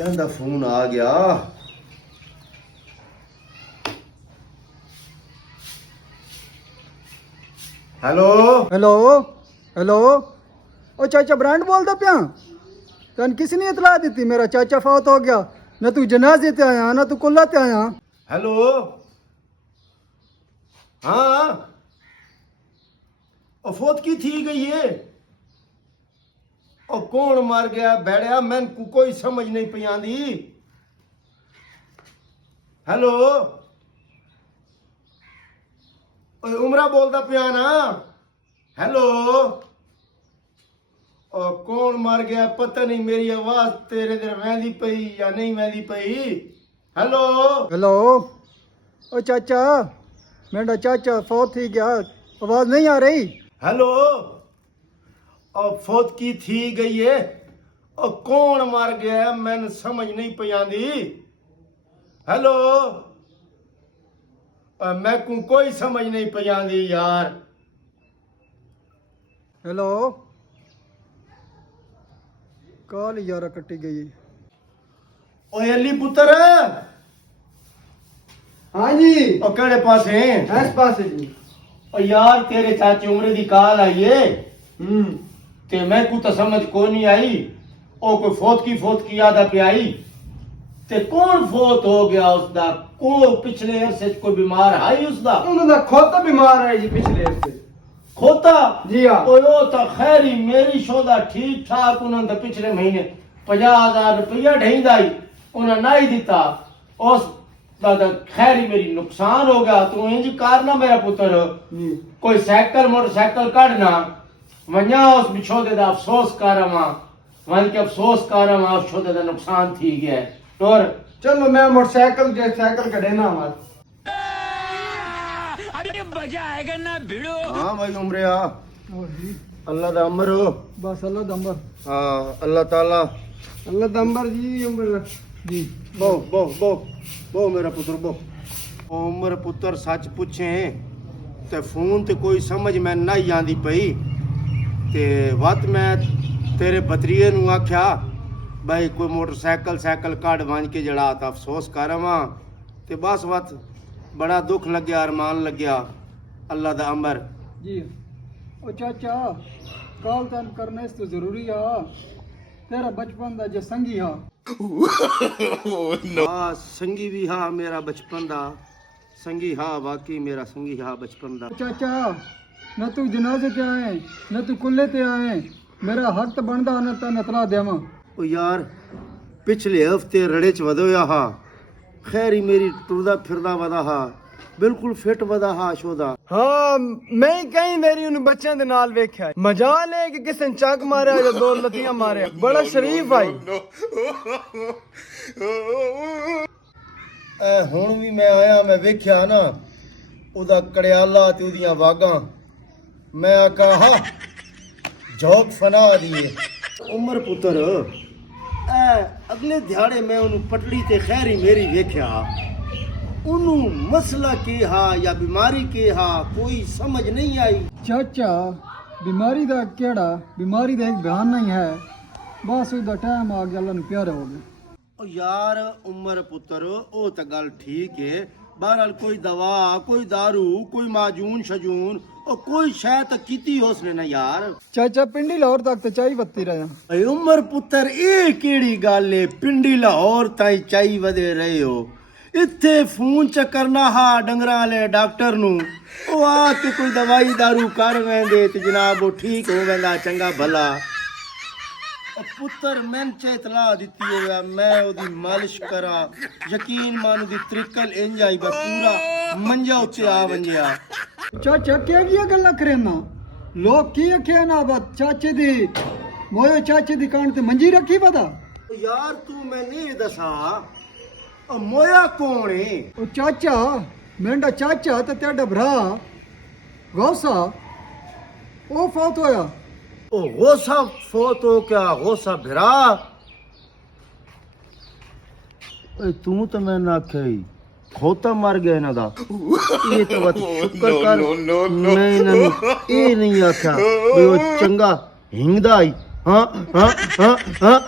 कहता फोन आ गया। Hello hello hello ओ चाचा ब्रांड बोलदा पिया तन किसी ने इतला दी थी मेरा चाचा फौत हो गया ना तू जनाजे ते आया ना तू कुल्ला ते आया। हेलो हाँ और फौत की थी गई है और कौन मार गया बैठा मैं कोई समझ नहीं पी आंदी। हेलो ओए उमरा बोलदा पिया ना। हेलो और कौन मार गया पता नहीं मेरी आवाज तेरे दिल वहदी पई या नहीं वहदी पई। हेलो हेलो ओ चाचा मेरा चाचा फौत थी गया आवाज नहीं आ रही। हेलो और फौत की थी गई है और कौन मार गया मैंने समझ नहीं पई आंदी। हेलो और मैं को कोई समझ नहीं पई आंदी यार। हेलो कॉल यार कटी गई। ओए अली पुत्र हाँ जी और केड़े पासे इस पास जी। और यार तेरे चाचे उम्र दी काल आई है ते मैं को तो समझ को नहीं आई। ओ कोई फौत की याद पे आई ते कौन फौत हो गया उसदा को पिछले अरसे च कोई बीमार आई उसदा उन्होंने खोता बीमार है जी पिछले हफ्ते। खोता जी हाँ। ओ तो खैरी मेरी शोदा ठीक ठाक उन्होंने तो पिछले महीने 50,000 रुपया ढींदा ही उन्हें नहीं दिता उस दादा खैरी मेरी नुकसान हो गया। तू इंज करना मेरा पुत्र कोई साइकिल मोटरसाइकिल काटना वन्या उस बिछोदे दा अफसोस करवा वन के अफसोस करवा उस छोदे दा नुकसान थी गया और चलो मैं मोटरसाइकिल जे साइकिल कढ़े ना हमारे। अरे मजा आएगा ना भिड़ो। हां भाई उमरे आ अल्लाह दा अमर हो बस अल्लाह दंबर हां अल्लाह ताला अल्लाह दंबर जी उम्र जी। बो मेरा पुत्र बो उमर पुत्र सच पूछे ते फोन ते कोई समझ मैं नहीं आंदी पई ते वत मैं तेरे बतरीए नु आख्या भाई कोई मोटरसाइकिल काट बन के जड़ा ता अफसोस करवा ते बस वत बड़ा दुख लग्या अरमान लग्या अल्लाह दा अमर जी। ओ चाचा कॉल तन करने से तो जरूरी है तेरा बचपन दा जो संगी हा हाँ संगी भी हा मेरा बचपन दा संगी हा वाकई मेरा संगी हा बचपन दा। चाचा न तू जनाजे ते आए न तू कुल्ले ते आए मेरा हक तो बनदा न तन इतला देवा। ओ यार पिछले हफ्ते रड़े च वधोया हा खैरी मेरी टुरदा फिरदा वदा हा बिल्कुल फिट वदा हा शोदा। हाँ मैं कहीं मेरी उन बच्चों दे नाल वेख्या मजाल है कि किसी ने चक मारे या दो लतियां मारे बड़ा शरीफ भाई। हुण भी मैं आया मैं वेख्या ना ओदा कड़ियाला ते ओदियां वागां मैं आखा हा जौक फना दिए उमर पुत्र अगले ध्याड़े मैं उन्हें पटड़ी ते खैरी मेरी वेख्या उन्हू मसला के हा या बीमारी के हा कोई समझ नहीं आई। चाचा बीमारी दा केड़ा बीमारी दा एक बयान नहीं है बस उसदा टाइम आ गया अल्लाह ने प्यारे हो गए। ओ यार उमर पुत्र ओ तो गल ठीक है बहरहाल कोई दवा कोई दारू कोई माजून शजून और कोई शायद तक कीती हो उसने ना यार। चाचा पिंडी लाहौर तक तो चाई बत्ती रहा। अरे उमर पुत्र ए केड़ी गल है पिंडी लाहौर ताई चाई वदे रहे हो इत्थे फोन च करना हा डंगरा वाले डॉक्टर नु ओ आ के कोई दवाई दारू कर वेंदे ते जनाब वो ठीक हो वेंदा चंगा भला। पुत्र मैंने चे इतला दिती होया मैं ओदी मालिश करा यकीन मान दी त्रिकल इंज आई बस पूरा मंजा उच्चे आ वंजिया। चाचा केविया गल्ला करेना लोग की आखे ना बत चाचे दी मोयो चाचे दी कान ते मंजी रखी पता। यार तू मैंने दसा मोया कौन है ओ चाचा मेरा चाचा ते तेरा भरा गौसा ओ फौत होया। ओ गोसा फोत हो क्या गोसा भिरा तू तो मैं ना आख्या ही खोता मर गया ना दा ये तो बात शुक्र कर मैं इन्हें ये नहीं आख्या वो चंगा हिंगदा आई हाँ हाँ हाँ हाँ